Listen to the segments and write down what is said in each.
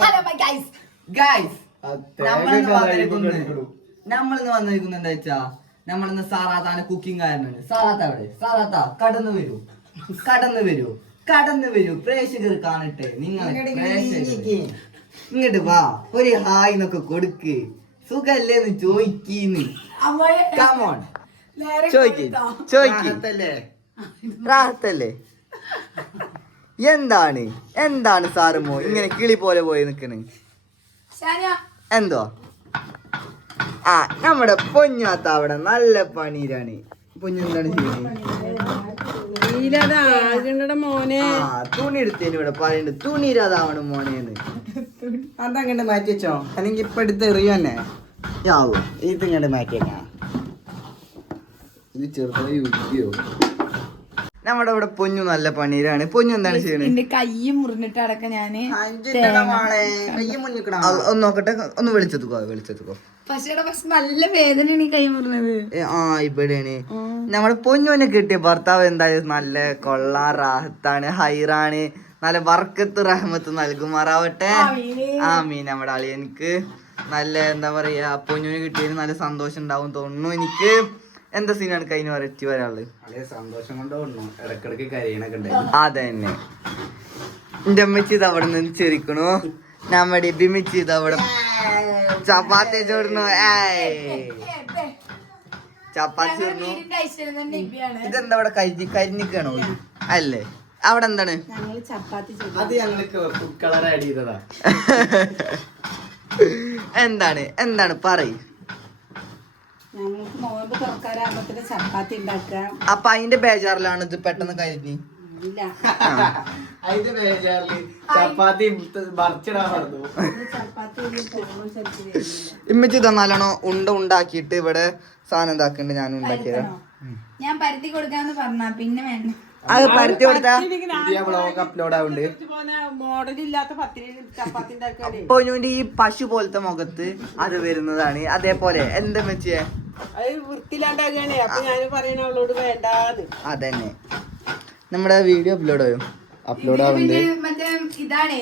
Hello my guys guys നമ്മളിന്ന് വന്നിരിക്കുന്നത് നമ്മളിന്ന് വന്നിരിക്കുന്നത് എന്താ വെച്ചാ നമ്മളിന്ന് സാറാത്താന്റെ കുക്കിംഗ് കാരനാണ്. സാറാത്ത അവിടെ സാറാത്ത കടന്നു വരൂ. കടന്നു വരൂ. കടന്നു വരൂ. പ്രേക്ഷകർ കാണട്ടെ. നിങ്ങൾ ഇങ്ങോട്ട് വാ. ഒരു ഹായ് എന്നൊക്കെ കൊടുക്ക്. സുഖല്ലേന്ന് ചോദിക്കീന്ന്. കമോൺ ചോദിക്കേ. ചോയ്ക്ക് റാഹത്തല്ലേ എന്താണ്? എന്താണ് സാറുമോ ഇങ്ങനെ കിളി പോലെ പോയി നിൽക്കണ് എന്തോ? ആ നമ്മുടെ പൊഞ്ഞാത്ത അവിടെ നല്ല പണീരാണ് പൊഞ്ഞെന്താണ് ചെയ്യുന്നത് ആ തുണി എടുത്തതിന് ഇവിടെ പറയുന്നുണ്ട് തുണിരാതാവണം മോനേന്ന് അതങ്ങണ്ട് മാറ്റി വെച്ചോ. അല്ലെങ്കിൽ ഇപ്പൊ എടുത്ത് എറിയോ തന്നെ യാവോ ഇത് ഇങ്ങോട്ട് മാറ്റി വെക്കാം ഇത് ചെറുതായി ഉദ്യോ നമ്മുടെ ഇവിടെ പൊന്നു നല്ല പണീരാണ് പൊന്നു എന്താണ് ചെയ്യണത് എന്റെ കൈ മുറിഞ്ഞിട്ട് അടക്കം ഞാൻ ഒന്ന് നോക്കട്ടെ. ഒന്ന് വെളിച്ചെത്തുക്കോ വെളിച്ചെത്തുക്കോ പക്ഷേ പക്ഷെ നല്ല വേദനയാണ് ഈ കൈ മുറിഞ്ഞത്. ആ ഇവിടെയാണ്. നമ്മുടെ പൊന്നുവിനെ കിട്ടിയ ഭർത്താവ് എന്തായാലും നല്ല കൊള്ള റാഹത്താണ് ഹൈറാണ്. നല്ല വർക്കത്ത് റഹ്മത്ത് നൽകുമാറാവട്ടെ. ആമീൻ. നമ്മുടെ അളി എനിക്ക് നല്ല എന്താ പറയാ പൊന്നുവിന് കിട്ടിയതിന് നല്ല സന്തോഷം ഉണ്ടാവും തോന്നുന്നു എനിക്ക്. എന്താ സീനാണ് കഴിഞ്ഞ വരറ്റി വരാൾ സന്തോഷം കൊണ്ട് ഇടക്കിടക്ക് കരയണൊക്കെ അതെ അതന്നെ. എന്റെ അമ്മച്ചി ഇത് അവിടെ നിന്ന് ചിരിക്കണു. നമ്മുടെ ബിമിച്ചി ഇത് അവിടെ ചപ്പാത്തി ചോടുന്നു ഏയ്. ചപ്പാത്തി ചോടുന്നു തന്നെ ഇതെന്താ അവിടെ കരി കരിഞ്ഞിക്കാണോ അല്ലേ? അവിടെ എന്താണ്? ചപ്പാത്തി അത് ഞങ്ങൾക്ക് കളർ ആഡ് ചെയ്തതാ. എന്താണ്? എന്താണ്? പറയ്. ഞങ്ങൾക്ക് നോമ്പ് തുറക്കാരാകുമ്പത്തിന് ചപ്പാത്തി ഉണ്ടാക്കാം അപ്പൊ അതിന്റെ ബേജാറിലാണ് ഇത് പെട്ടെന്ന് കരിഞ്ഞി. ഇല്ല. അതിന്റെ ബേജാറിൽ ചപ്പാത്തി മറിച്ചിടാൻ പറഞ്ഞു. ഇമ്മച്ചി തന്നാലാണോ ഉണ്ട ഉണ്ടാക്കിയിട്ട് ഇവിടെ സാധനം ഇതാക്കുന്നുണ്ട് ഞാൻ ഉണ്ടാക്കിയത്. ഞാൻ പരുത്തി കൊടുക്കാന്ന് പറഞ്ഞ പിന്നെ വേണ്ട. അത് പരുത്തി കൊടുത്താ? വ്ളോഗ് അപ്ലോഡ് ആവുന്നുണ്ട് ഈ പശു പോലത്തെ മുഖത്ത് അത് വരുന്നതാണ്. അതേപോലെ എന്താ മെച്ചിയെ അത് വൃത്തിയിലാണ്ടാകാനേ അപ്പൊ ഞാൻ പറയണ അവളോട് വേണ്ടാന്ന്. അതന്നെ. നമ്മുടെ വീഡിയോ അപ്ലോഡ് ആയോ? അപ്ലോഡ് ആവുന്നുണ്ട്. മറ്റേ ഇതാണേ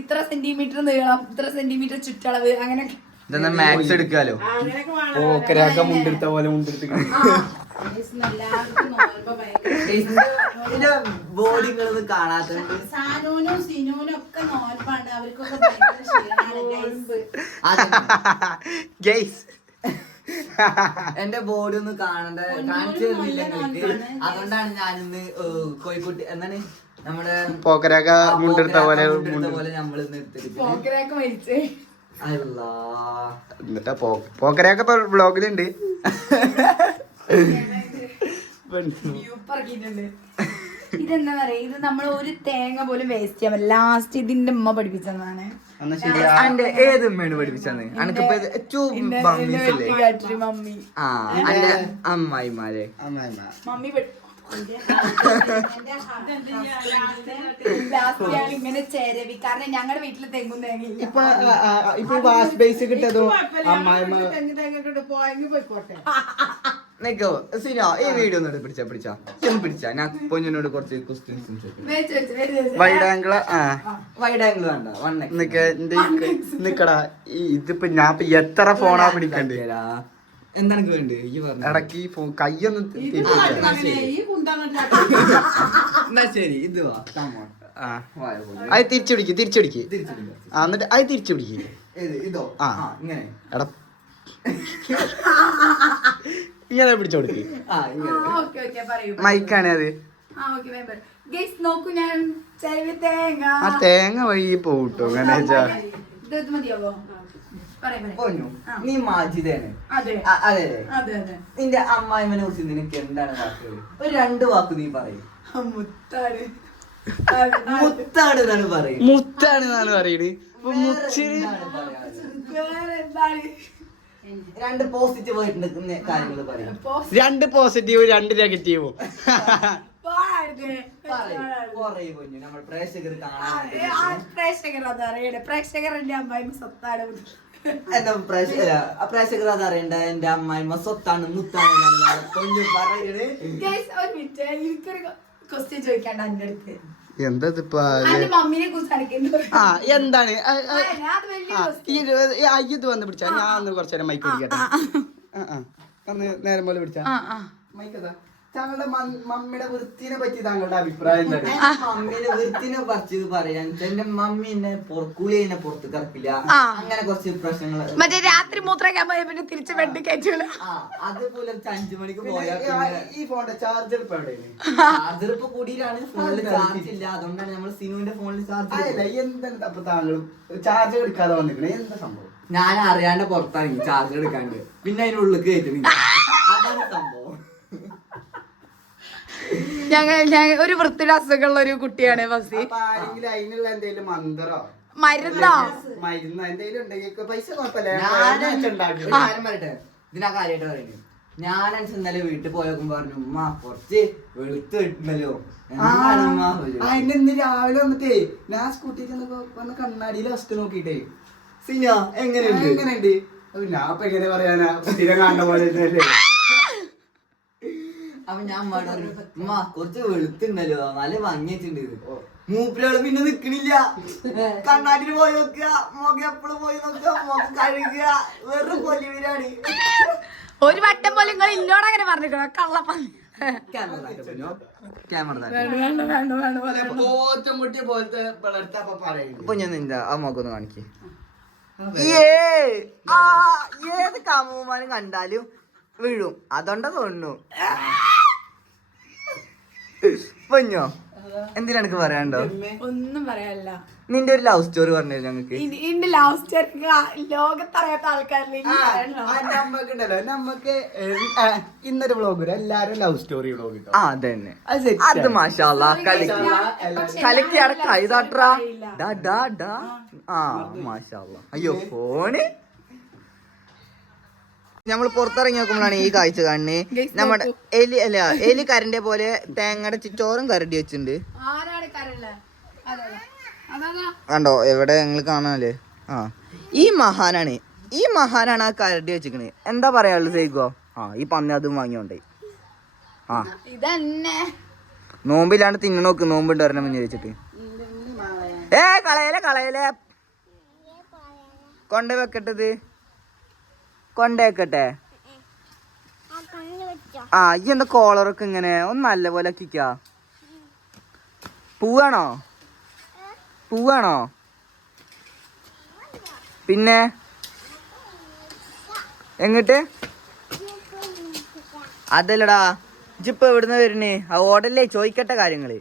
ഇത്ര സെന്റിമീറ്റർ നീളം ഇത്ര സെന്റിമീറ്റർ ചുറ്റളവ് അങ്ങനെ ഇതെന്നാ മാക്സ് എടുക്കാലോ? മുണ്ടെടുത്ത പോലെ മുണ്ടെടുത്ത് സാനൂനും സിനൂനും ഒക്കെ അവർക്കൊക്കെ. ഗൈസ് എന്റെ ബോഡി ഒന്ന് കാണണ്ട? കാണിച്ചു തരുന്നില്ല നിങ്ങൾക്ക് അതുകൊണ്ടാണ് ഞാനിന്ന് കോഴിക്കോട്ട് എന്താണ്? നമ്മുടെ പോക്കരാക്ക മുണ്ടെടുത്ത പോലെ പോലെ നമ്മൾ ഇന്ന് എടുത്തിരിക്കുന്നത് പോക്കരൊക്കെ മരിച്ചേ. അല്ലാ. എന്നിട്ടാ പോക്കരാക്ക ഇപ്പൊ ഇറക്കിയിട്ടുണ്ട് ഇതെന്താ പറയാ? ഇത് നമ്മൾ ഒരു തേങ്ങ പോലും വേസ്റ്റ് ചെയ്യാൻ പറ്റില്ല. ലാസ്റ്റ് ഇതിന്റെ ഉമ്മ പഠിപ്പിച്ചതാണ്. അന്റെ ഏത് ഉമ്മയാണ് പഠിപ്പിച്ചത്? അനക്കിപ്പോ മമ്മി. ആ അന്റെ അമ്മായിമാരെ. അമ്മായിമ്മ മമ്മി ഞങ്ങളുടെ വീട്ടിൽ തെങ്ങും തേങ്ങയില്ല ഇപ്പൊ വാഷ് ബേസ് കിട്ടതോ? അമ്മായിമ്മ നിക്കോ സിനോ ഈ വീഡിയോ ഒന്ന് പിടിച്ചാ പിടിച്ചാ. ഒന്ന് പിടിച്ചാ. ഞാൻ പൊന്നിനോട് കുറച്ച് ക്വസ്റ്റ്യൻസ് ചോദിക്കും. വെച്ച് വേച്ച് വൈഡ് ആംഗിൾ ആ. വൈഡ് ആംഗിൾ വേണ്ട. വൺ നിക്ക നിക്കടാ. ഇതിപ്പോ ഞാൻ എത്ര ഫോണാ പിടിക്കണ്ടേ? എന്താണ് വേണ്ടത്? ഈ പറഞ്ഞു ഇടയ്ക്ക് ഫോ കയ്യൊന്ന്. എന്നാ ശരി ഇത് വാ. അത് തിരിച്ചു പിടിക്ക് തിരിച്ചു പിടിക്ക്. എന്നിട്ട് അത് തിരിച്ചു പിടിക്ക്. ഇതോ. ആ ഇങ്ങനെ. എടാ. ഇങ്ങനെ പിടിച്ചു കൊടുക്ക്. ആ ആ, ഓക്കേ, ഓക്കേ, പറയൂ. മൈക്കാണ് അത്. ആ, ഓക്കേ, വേഗം പറയൂ. Guys, നോക്കൂ ഞാൻ ചെലവ് തേങ്ങ. ആ തേങ്ങ വഴി ആ. നീ മാജിദാണ്. അതെ. അതെ അതെ. അതെ അതെ. നിന്റെ അമ്മായിമനെ കുറിച്ച് നിനക്ക് എന്താണ് വാക്കുകൾ ഒരു രണ്ട് വാക്ക് നീ പറയും. ആ, മുത്താണ്. മുത്താണ്. എന്നാണ് പറയും. മുത്താണ് എന്നാണ് പറയുന്നത് മുച്ചിന് വേറെ എന്താണ്? രണ്ട് പോസിറ്റീവ് ആയിട്ട് കാര്യങ്ങൾ പറയാം രണ്ട് പോസിറ്റീവ് രണ്ട് നെഗറ്റീവും നമ്മൾ പ്രേക്ഷകർ അത് അറിയണേ പ്രേക്ഷകർ എന്റെ അമ്മായിമ്മ സ്വത്താണ്. എന്താ പ്രേക്ഷകർ പ്രേക്ഷകർ അത് അറിയണ്ട. എന്റെ അമ്മായിമ്മ സ്വത്താണ് മുത്താണ് പറയണേ. എനിക്കൊരു ക്വസ്റ്റ്യൻ ചോദിക്കാണ്ട് എന്റെ അടുത്ത് എന്താ ഇതിപ്പോ ആ എന്താണ്? ഇത് വന്ന് പിടിച്ചാ. ഞാൻ കുറച്ചു നേരം മൈക്ക് പിടിക്കട്ടെ ആ ആ. നേരം പോലെ പിടിച്ചാ. ആ മൈക്കതാ താങ്കളുടെ മമ്മിയുടെ വൃത്തിനെ പറ്റി താങ്കളുടെ അഭിപ്രായം എന്താണ് മമ്മീനെ വൃത്തിനെ പറിച്ചത് പറയാൻ. എന്റെ മമ്മി എന്നെ പൊറക്കൂലി എന്നെ പുറത്ത് കറക്കില്ല അങ്ങനെ കുറച്ച് പ്രശ്നങ്ങൾ മറ്റേ രാത്രി മൂത്രക്കാൻ പോയ പിന്നെ തിരിച്ച് വെട്ടി കയറ്റൂല. ആ അത് പുലർച്ചെ അഞ്ചു മണിക്ക് പോയാൽ പോയാ ഈ- ഫോണിന്റെ ചാർജർ ഇപ്പൊ ചാർജർ ഇപ്പൊ കൂടിയിട്ടാണ് ഫോണിൽ ചാർജ് ഇല്ല. അതുകൊണ്ടാണ് നമ്മൾ സിനുവിന്റെ ഫോണിൽ ചാർജ് ഇല്ല. എന്താണ് അപ്പൊ താങ്കൾ ചാർജ് എടുക്കാതെ വന്നിക്കണേ എന്താ സംഭവം? ഞാൻ അറിയാണ്ട് പുറത്താണെങ്കിൽ ചാർജ് എടുക്കാണ്ട്. പിന്നെ അതിനുള്ളിൽ കയറ്റുന്നില്ല അതാണ് സംഭവം. ഞങ്ങൾ ഞങ്ങൾ ഒരു വൃത്തിയുടെ അസുഖമുള്ള ഒരു കുട്ടിയാണ് ഫസി. അപ്പൊ അതിനുള്ള എന്തെങ്കിലും മന്ത്രോ മരുന്നോ? മരുന്ന് എന്തെങ്കിലും ഉണ്ടെങ്കിൽ പൈസ കുഴപ്പമില്ല ഇതിനാ കാര്യമായിട്ട് പറയുന്നത് ഞാൻ ഇന്നലെ വീട്ടിൽ പോയപ്പോ പറഞ്ഞു ഉമ്മ കുറച്ച് വെളുത്ത് ആ, എന്നെ ഇന്ന് രാവിലെ വന്നിട്ടേ ഞാൻ സ്കൂട്ടി ചെന്നപ്പോ വന്ന് കണ്ണാടിയിൽ ഫസ്റ്റ് നോക്കിട്ടേ സിന എങ്ങനെയുണ്ട്? എങ്ങനെയുണ്ട്? അപ്പൊ ഞാൻ ഇപ്പൊ എങ്ങനെ പറയാനാ? സ്ഥിരം കാണുന്ന പോലെ? അപ്പൊ ഞാൻ പറഞ്ഞു ഉമ്മ കുറച്ച് വെളുത്തുണ്ടല്ലോ നല്ല ഭംഗി വെച്ചിട്ടുണ്ട് പിന്നെ നിക്കണില്ല. കണ്ണാട്ടിന് പോയി നോക്കുക. മുഖം എപ്പോഴും പോയി നോക്കുക. മുഖം കഴുകുക. വെറും പൊലിവരാണ് ഒരു വട്ടം പോലും നിങ്ങൾ ഇന്നോട് അങ്ങനെ പറഞ്ഞിട്ട് പോത്തും കുട്ടി അപ്പൊ ഇപ്പൊ ഞാൻ നിന്റെ ആ മുഖം ഒന്ന് കാണിക്കേ. ആ ഏത് കാമുമാനും കണ്ടാലും വീഴും. അതുകൊണ്ടാ തോന്നുന്നു. പൊഞ്ഞോ എന്തിനാ എനിക്ക് പറയാണ്ടോ ഒന്നും പറയാനില്ല. നിന്റെ ഒരു ലവ് സ്റ്റോറി പറഞ്ഞു ഞങ്ങക്ക്. ലവ് സ്റ്റോറി ലോകത്തറിയാത്ത ആൾക്കാരിലേക്ക് നമുക്ക്? എന്റെ എന്റെ ഇന്നൊരു വ്ളോഗ് എല്ലാരും ലവ് സ്റ്റോറി വ്ളോഗ് ആ അതന്നെ. അത് set അത് മാഷാ മാഷാല്ല കളിക്ക്. കൈതാട്രാ അറിയില്ല. ഡാ ഡാ ഡാ. ആ മാഷാല്ല അയ്യോ ഫോണ്? നമ്മൾ പുറത്തിറങ്ങി നോക്കുമ്പോഴാണ് ഈ കാഴ്ച കാണുന്നത് നമ്മുടെ എലി അല്ല എലി കരന്റെ പോലെ തേങ്ങയുടെ ചോറും കരടി വെച്ചിട്ടുണ്ട്. കണ്ടോ എവിടെ ഞങ്ങൾ കാണാനല്ലേ? ആ. ഈ മഹാനാണ് ഈ മഹാനാണ് ആ കരടി വെച്ചിക്കണത് എന്താ പറയാനുള്ളത് സൈക്കോ ആ ഈ പന്നി അതും വാങ്ങിയോണ്ടേ. ആ. ഇതന്നെ. നോമ്പിലാണ് തിന്നു നോക്ക് നോമ്പുണ്ട് വരണം മുന്നേ വെച്ചിട്ട്. ഏ കളയല കളയല. കൊണ്ട വെക്കട്ടത് കൊണ്ട വെക്കട്ടെ ആ ഈ എന്താ കോളറൊക്കെ ഇങ്ങനെ ഒന്ന് നല്ല പോലെ കിക്ക പൂവാണോ? പൂവാണോ? പിന്നെ? എങ്ങട്ട്? അതല്ലടാ. ഇജിപ്പോ എവിടുന്ന് വരുന്നേ ആ ഓടല്ലേ ചോദിക്കട്ടെ കാര്യങ്ങൾ.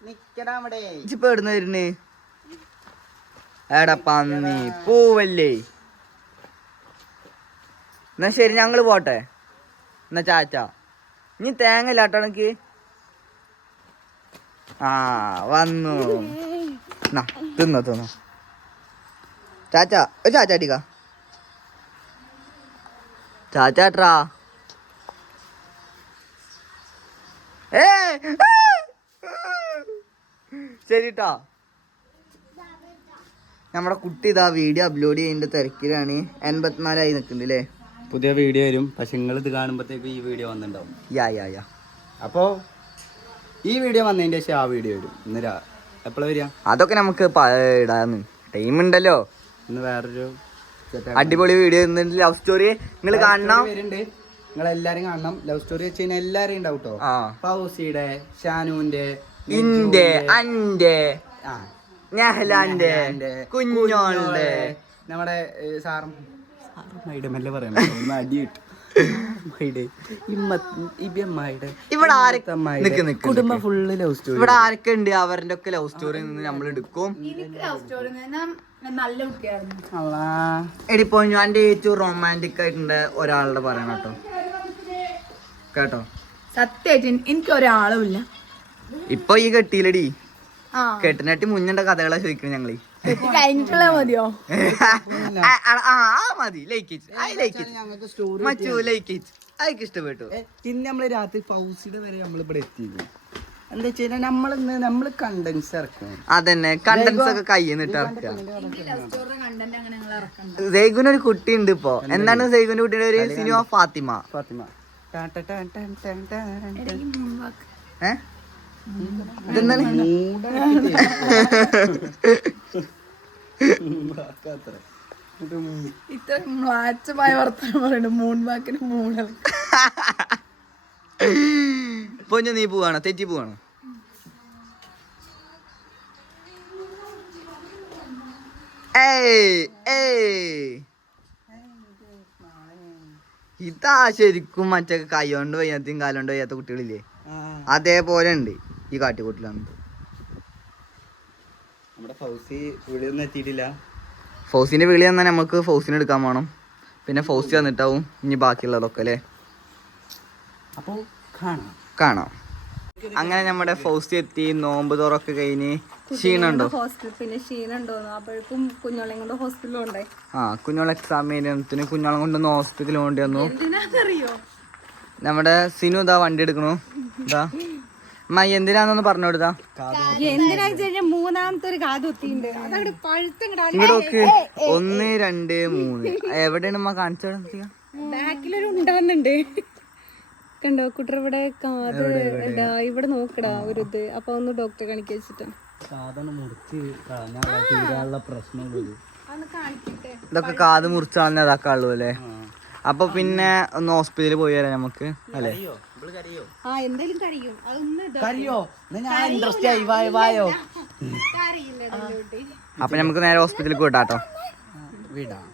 നിക്കടാ അവിടെ. ഇജിപ്പോ എവിടുന്ന് വരുന്നേ എടാ പന്നി പൂവല്ലേ. എന്നാ ശരി ഞങ്ങൾ പോട്ടെ. എന്നാ ചാച്ച. നീ തേങ്ങ ഇല്ലാട്ടണക്ക് ആ വന്നു. തിന്നോ തിന്നോ. ചാച്ച ഒരു ചാച്ച അടിക്ക. ചാച്ചാട്രാ ഏ ശരിട്ടാ. നമ്മുടെ കുട്ടി ഇതാ വീഡിയോ അപ്ലോഡ് ചെയ്യേണ്ട തിരക്കിലാണ്. എൺപത്തിനാലായി നിൽക്കുന്നുണ്ട് അല്ലേ പുതിയ വീഡിയോ വരും. പക്ഷെ നിങ്ങൾ ഇത് കാണുമ്പോഴത്തേക്ക് ഈ വീഡിയോ വന്നിട്ടുണ്ടാവും. യാ യാ യാ അപ്പോൾ ഈ വീഡിയോ വന്നതിന്റെ ശേഷം ആ വീഡിയോ വരും. ഇന്ന് രാ എപ്പോഴാ വരിക? അതൊക്കെ നമുക്ക് ഇടാന്ന്. ടൈം ഉണ്ടല്ലോ. ഇന്ന് വേറൊരു അടിപൊളി വീഡിയോ ലവ് സ്റ്റോറി നിങ്ങൾ കാണണം. വരുന്നുണ്ട്. നിങ്ങൾ എല്ലാരും കാണണം. ലവ് സ്റ്റോറി വെച്ച് കഴിഞ്ഞാൽ എല്ലാരും ഉണ്ടാവും കേട്ടോ ഫൗസിയുടെ ഷാനുവിന്റെ ഇന്റെ അന്റെ നെഹ്ലാന്റെ, കുഞ്ഞോളുടെ. നമ്മുടെ സാറും ഇവിടെ ആരൊക്കെ കുടുംബം. ഫുള്ള് ലവ് സ്റ്റോറി ഇവിടെ ആരൊക്കെ ഉണ്ട്? അവരുടെ ഒക്കെ ലവ് സ്റ്റോറി നിന്ന് നമ്മൾ എടുക്കും. എടിപ്പോ ഞാൻ ഏറ്റവും റൊമാന്റിക് ആയിട്ടുണ്ട് ഒരാളുടെ പറയണം കേട്ടോ. കേട്ടോ? സത്യമായിട്ട് എനിക്ക് ഒരാളും ഇല്ല. ഇപ്പൊ ഈ കെട്ടിയിലടി. ആ. കെട്ടിനട്ടി മുന്നണ്ട കഥകളാ ചോദിക്കണം ഞങ്ങൾ. കഴിഞ്ഞിട്ടുള്ള മതിയോ? ആ, മതി. Like it I like it ഞങ്ങൾക്ക് മച്ചു ലൈക്ക് ഇറ്റ് അയക്ക് ഇഷ്ടപ്പെട്ടു. ഇന്ന് നമ്മൾ രാത്രി ഫൗസിയുടെ വരെ നമ്മൾ ഇവിടെ എത്തിയത് എന്താ വെച്ചാൽ നമ്മൾ ഇന്ന് നമ്മൾ കണ്ടൻസ് ഇറക്കും അതന്നെ. കണ്ടൻസ് ഒക്കെ കയ്യിൽ നിന്ന് ഇറക്കുക. കണ്ടന്റ് അങ്ങനെ ഇറക്കണ്ട. സൈഗുന് ഒരു കുട്ടി ഉണ്ട് ഇപ്പൊ എന്താണ് സൈഗുന്റെ കുട്ടിയുടെ ഒരു സിനിമ ഫാത്തിമ. ഫാത്തിമ. ടാ ഇത്ര മ്ലാച്ചമായ വർത്തമാനം പറയുന്നത് മൂൺ വാക്കിന് മൂണൽ പൊന്നു നീ പോവാണോ? തെറ്റി പോവാണോ? ഇതാ ശരിക്കും മറ്റേ കൈ കൊണ്ട് വയ്യാത്തയും കാലം കൊണ്ട് വയ്യാത്ത കുട്ടികളില്ലേ? അതേപോലെ ഉണ്ട് ഈ കാട്ടിക്കൂട്ടിലാണ്. നമ്മുടെ ഫൗസി വിളിയൊന്നും എത്തിയിട്ടില്ല. ഫൗസിന്റെ വിളി തന്നാൽ നമുക്ക് ഫൗസിനെ എടുക്കാൻ വേണം. പിന്നെ ഫൗസി വന്നിട്ടാവും ഇനി ബാക്കിയുള്ളതൊക്കെ അല്ലേ? അപ്പോൾ കാണാം. കാണാം. അങ്ങനെ നമ്മുടെ ഫൗസി എത്തി നോമ്പ് തുറക്കെ കഴിഞ്ഞ് ക്ഷീണുണ്ടോ പിന്നെ ക്ഷീണം ഉണ്ടോന്നു അപ്പോഴേക്കും കുഞ്ഞോളെയും കൊണ്ട് ഹോസ്പിറ്റലിൽ ഉണ്ടായി ആ കുഞ്ഞോളെ എക്സാം കഴിഞ്ഞത്തിന് കുഞ്ഞോളെ കൊണ്ടൊന്ന് ഹോസ്പിറ്റലിൽ കൊണ്ടുവന്നു. നമ്മുടെ സിനു ഇതാ വണ്ടി എടുക്കണു. ഇതാ. അമ്മ എന്തിനാന്നൊന്ന് പറഞ്ഞു കൊടുത്താ കഴിഞ്ഞാൽ മൂന്നാമത്തെ ഒരു അതവിടെ നോക്ക്. ഒന്ന് രണ്ട് മൂന്ന്. എവിടെയാണ് അമ്മ കാണിച്ചു ബാക്കിലൊരു ഉണ്ടാവുന്നുണ്ട് കണ്ടോ കുട്ടർ ഇവിടെ കാത് ഇവിടെ നോക്കടാ ഒരു ഇത് അപ്പൊ ഒന്ന് ഡോക്ടറെ കാണിക്ക വെച്ചിട്ട്. സാധാരണ മുറിച്ച് കളഞ്ഞാൽ പ്രശ്നമുള്ളത് അന്ന് കാണിക്കട്ടെ. ഇതൊക്കെ കാത് മുറിച്ചാണെന്ന് അതാക്കാളൂ അല്ലേ? അപ്പൊ പിന്നെ ഒന്ന് ഹോസ്പിറ്റലിൽ പോയി വരാം നമുക്ക് അല്ലേ? ആ എന്തായാലും കഴിയും അതൊന്ന് ഇത് കറിയോ ഞാൻ ഇൻട്രസ്റ്റ് ആയി. വായോ വായോ. കറിയില്ല അപ്പൊ നമുക്ക് നേരെ ഹോസ്പിറ്റലിൽ കൂട്ടാട്ടോ വിടാം.